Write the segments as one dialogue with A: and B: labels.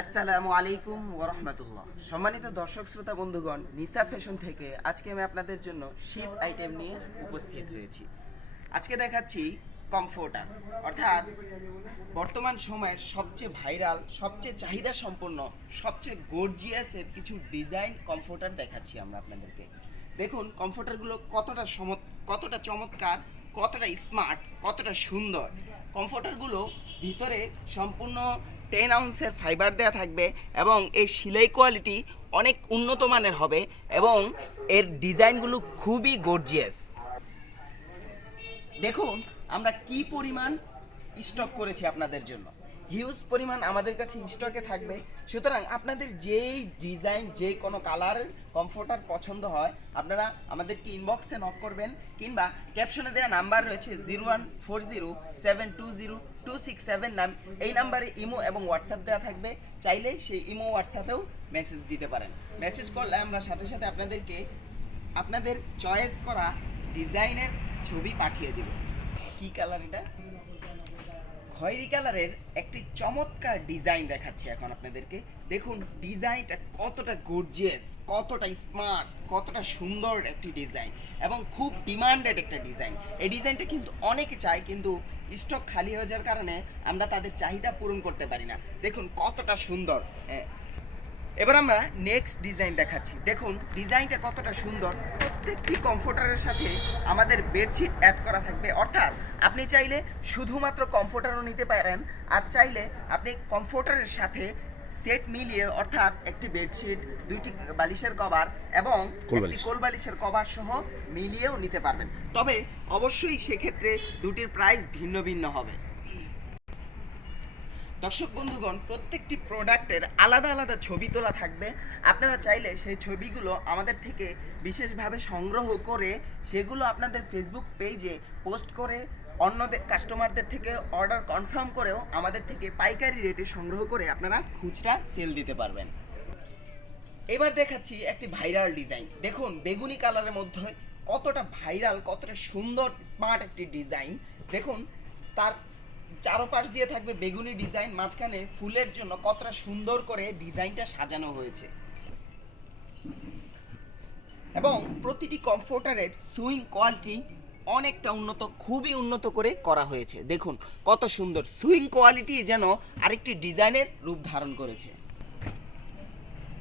A: আসসালামু আলাইকুম ওরহমতুল্লাহ সম্মানিত দর্শক শ্রোতা বন্ধুগণ, নিসা ফ্যাশন থেকে আজকে আমি আপনাদের জন্য শীত আইটেম নিয়ে উপস্থিত হয়েছি। আজকে দেখাচ্ছি কমফোর্টার। অর্থাৎ বর্তমান সময়ের সবচেয়ে ভাইরাল, সবচেয়ে চাহিদা সম্পন্ন, সবচেয়ে গর্জিয়াসের কিছু ডিজাইন কমফোর্টার দেখাচ্ছি আমরা আপনাদেরকে। দেখুন, কমফোর্টারগুলো কতটা কতটা চমৎকার, কতটা স্মার্ট কতটা সুন্দর। কমফোর্টারগুলো ভিতরে সম্পূর্ণ টেন আউন্সের ফাইবার দেয়া থাকবে এবং এই সিলাই কোয়ালিটি অনেক উন্নত মানের হবে এবং এর ডিজাইনগুলো খুবই গর্জিয়াস দেখুন, আমরা কি পরিমাণ স্টক করেছি আপনাদের জন্য। হিউজ পরিমাণ আমাদের কাছে স্টকে থাকবে। সুতরাং আপনাদের যেই ডিজাইন যে কোনো কালারের কমফোর্টার পছন্দ হয়, আপনারা আমাদেরকে ইনবক্সে নক করবেন, কিংবা ক্যাপশনে দেওয়া নাম্বার রয়েছে zero one four zero seven two zero two six seven নাম। এই নাম্বারে ইমো এবং হোয়াটসঅ্যাপ দেওয়া থাকবে। চাইলে সেই ইমো হোয়াটসঅ্যাপেও মেসেজ দিতে পারেন। মেসেজ করলে আমরা সাথে সাথে আপনাদেরকে আপনাদের চয়েস করা ডিজাইনের ছবি পাঠিয়ে দিব। কি কালার এটা? খয়েরি কালারের একটি চমৎকার ডিজাইন দেখাচ্ছি এখন আপনাদেরকে। দেখুন, ডিজাইনটা কতটা গর্জিয়াস কতটা স্মার্ট কতটা সুন্দর একটি ডিজাইন এবং খুব ডিমান্ডেড একটা ডিজাইন। এই ডিজাইনটা কিন্তু অনেকে চায়, কিন্তু স্টক খালি হয়ে যাওয়ার কারণে আমরা তাদের চাহিদা পূরণ করতে পারি না। দেখুন, কতটা সুন্দর। এবার আমরা নেক্সট ডিজাইন দেখাচ্ছি। দেখুন ডিজাইনটা কতটা সুন্দর। প্রত্যেকটি কমফোর্টারের সাথে আমাদের বেডশিট অ্যাড করা থাকবে। অর্থাৎ আপনি চাইলে শুধুমাত্র কমফোর্টারও নিতে পারেন আর চাইলে আপনি কমফোর্টারের সাথে সেট মিলিয়ে অর্থাৎ একটি বেডশিট দুইটি বালিশের কভার এবং একটি। কোল বালিশের কভার সহ মিলিয়েও নিতে পারবেন। তবে অবশ্যই সেক্ষেত্রে দুটির প্রাইস ভিন্ন ভিন্ন হবে। দর্শক বন্ধুগণ, প্রত্যেকটি প্রোডাক্টের আলাদা আলাদা ছবি তোলা থাকবে। আপনারা চাইলে সেই ছবিগুলো আমাদের থেকে বিশেষভাবে সংগ্রহ করে সেগুলো আপনাদের ফেসবুক পেজে পোস্ট করে অন্যদের কাস্টমারদের থেকে অর্ডার কনফার্ম করেও আমাদের থেকে পাইকারি রেটে সংগ্রহ করে আপনারা খুচরা সেল দিতে পারবেন। এবার দেখাচ্ছি একটি ভাইরাল ডিজাইন দেখুন, বেগুনি কালারের মধ্যে কতটা ভাইরাল কতটা সুন্দর স্মার্ট একটি ডিজাইন দেখুন, তার চারপাশ দিয়ে থাকবে বেগুনি ডিজাইন, মাঝখানে ফুলের জন্য কতটা সুন্দর করে ডিজাইনটা সাজানো হয়েছে। এবং প্রতিটি কমফোর্টারের সুইং কোয়ালিটি অনেকটা উন্নত, খুবই উন্নত করে করা হয়েছে। দেখুন কত সুন্দর সুইং কোয়ালিটি যেন আরেকটি ডিজাইনের রূপ ধারণ করেছে।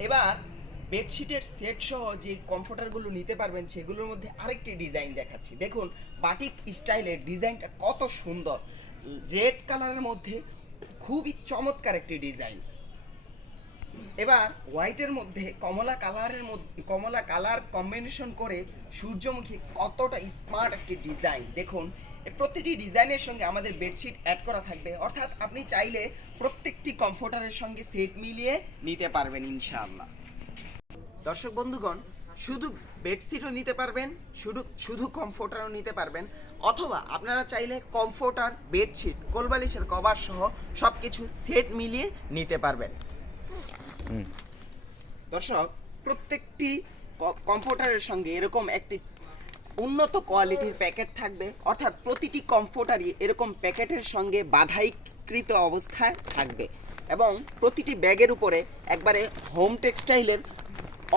A: এবার বেডশিটের সেট সহ যে কমফোর্টারগুলো নিতে পারবেন, সেগুলোর মধ্যে আরেকটি ডিজাইন দেখাচ্ছি। দেখুন বাটিক স্টাইলের ডিজাইনটা কত সুন্দর। রেড কালারের মধ্যে খুবই চমৎকার একটি ডিজাইন এবার হোয়াইটের মধ্যে কমলা কালারের মধ্যে, কমলা কালার কম্বিনেশন করে সূর্যমুখী কতটা স্মার্ট একটি ডিজাইন দেখুন প্রতিটি ডিজাইনের সঙ্গে আমাদের বেডশিট অ্যাড করা থাকবে। অর্থাৎ আপনি চাইলে প্রত্যেকটি কমফোর্টারের সঙ্গে সেট মিলিয়ে নিতে পারবেন ইনশাআল্লাহ। দর্শক বন্ধুগণ, শুধু বেডশিটও নিতে পারবেন শুধু শুধু কমফোর্টারও নিতে পারবেন অথবা আপনারা চাইলে কমফোর্টার বেডশিট কোলবালিশের কভার সহ সব কিছু সেট মিলিয়ে নিতে পারবেন। দর্শক প্রত্যেকটি কমফোর্টারের সঙ্গে এরকম একটি উন্নত কোয়ালিটির প্যাকেট থাকবে অর্থাৎ প্রতিটি কমফোর্টারই এরকম প্যাকেটের সঙ্গে বাধাইকৃত অবস্থায় থাকবে এবং প্রতিটি ব্যাগের উপরে একবারে হোম টেক্সটাইলের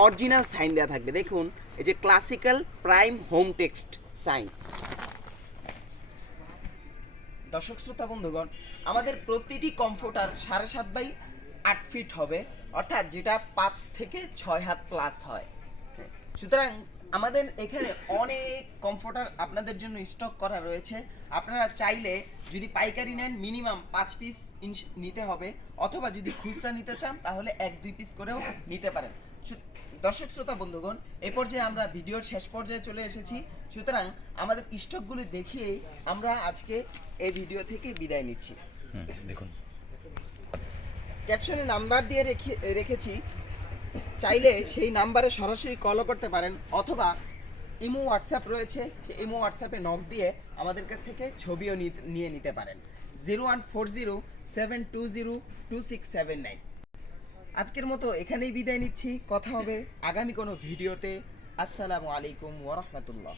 A: অরিজিনাল সাইন দেওয়া থাকবে। দেখুন, এই যে classical prime home text sign. দর্শক শ্রোতা, বন্ধুগণ, আমাদের প্রতিটি কমফোর্টার সাড়ে সাত বাই আট ফিট হবে, অর্থাৎ যেটা পাঁচ থেকে ছয় হাত প্লাস হয়। সুতরাং আমাদের এখানে অনেক কমফোর্টার আপনাদের জন্য স্টক করা রয়েছে। আপনারা চাইলে যদি পাইকারি নেন মিনিমাম পাঁচ পিস নিতে হবে, অথবা যদি খুচরা নিতে চান, তাহলে এক দুই পিস করেও নিতে পারেন। দর্শক শ্রোতা বন্ধুগণ এ পর্যায়ে আমরা ভিডিওর শেষ পর্যায়ে চলে এসেছি। সুতরাং আমাদের স্টকগুলি দেখিয়ে আমরা আজকে এই ভিডিও থেকে বিদায় নিচ্ছি।
B: দেখুন।
A: ক্যাপশনে নাম্বার দিয়ে রেখে রেখেছি। চাইলে সেই নাম্বারে সরাসরি কলও করতে পারেন অথবা ইমো হোয়াটসঅ্যাপ রয়েছে সেই ইমো হোয়াটসঅ্যাপে নক দিয়ে আমাদের কাছ থেকে ছবিও নিয়ে নিতে পারেন। Zero one four zero seven two zero two six seven nine আজকের মতো এখানেই বিদায় নিচ্ছি। কথা হবে আগামী কোনো ভিডিওতে। আসসালামু আলাইকুম ওরহমতুল্লাহ